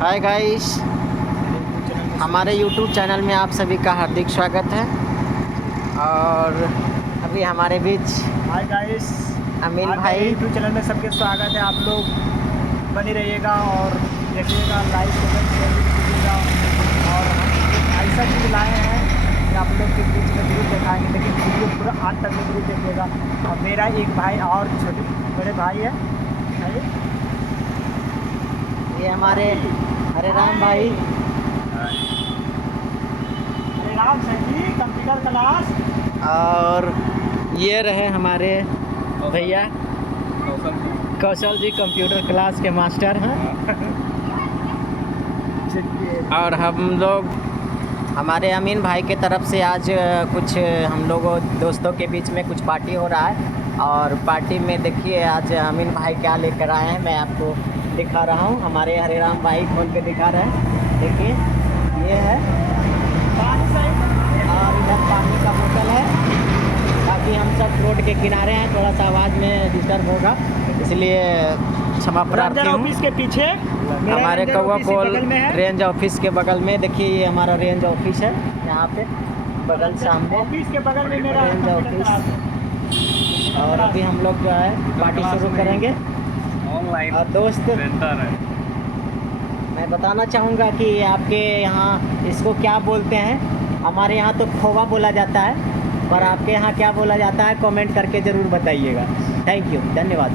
Hi guys, हमारे YouTube channel में आप सभी का हार्दिक स्वागत है। और अभी हमारे बीच हाय गाइस, अमीन भाई यूट्यूब चैनल में सबके स्वागत है। आप लोग बने रहिएगा और देखिएगा, लाइक कमेंट शेयर भी कीजिएगा। और हम एक ऐसा चीज़ लाए हैं कि आप लोग के बीच में जरूर दिखाएंगे, लेकिन वीडियो पूरा आज तक में जरूर देखिएगा। और मेरा एक भाई और छोटे बड़े भाई है, ये हमारे हरे राम भाई हरे राम सर जी कंप्यूटर क्लास। और ये रहे हमारे भैया कौशल जी कंप्यूटर क्लास के मास्टर हैं। और हम लोग हमारे अमीन भाई के तरफ से आज कुछ हम लोगों दोस्तों के बीच में कुछ पार्टी हो रहा है। और पार्टी में देखिए आज अमीन भाई क्या लेकर आए हैं, मैं आपको दिखा रहा हूँ। हमारे हरे राम भाई खोल के दिखा रहे हैं, देखिए ये है और इधर पानी का बोतल है। बाकी हम सब रोड के किनारे हैं, थोड़ा सा आवाज़ में डिस्टर्ब होगा इसलिए क्षमा प्रार्थी हूँ। ऑफिस के पीछे हमारे कौवा पोल रेंज ऑफिस के बगल में देखिए, ये हमारा रेंज ऑफिस है, यहाँ पे बगल सामने ऑफिस के बगल में मेरा रेंज ऑफिस। और अभी हम लोग जो है पार्टी शुरू करेंगे ऑनलाइन और दोस्त सेंटर है। मैं बताना चाहूँगा कि आपके यहाँ इसको क्या बोलते हैं। हमारे यहाँ तो खोवा बोला जाता है, पर आपके यहाँ क्या बोला जाता है कमेंट करके ज़रूर बताइएगा। थैंक यू, धन्यवाद।